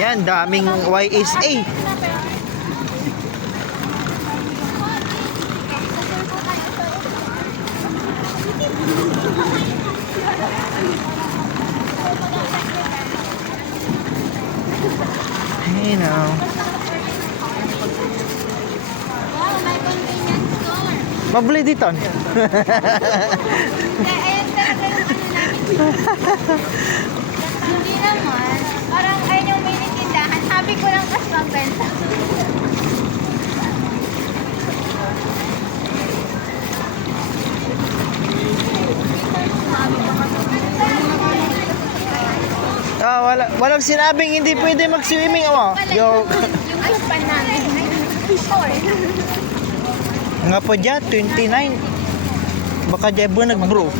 Yan, daming YSA. Hey now. Wow, may convenience store. Mabili dito. Ayan talaga yung namin. Hindi naman. Parang ayun yung mini tindahan. Sabi ko lang kas magbenta. Walang sinabing hindi pwede mag-swimming. Yo. Yung ice pan namin. Sure. Nga po dyan, 29. Baka dyan ba nag-bro?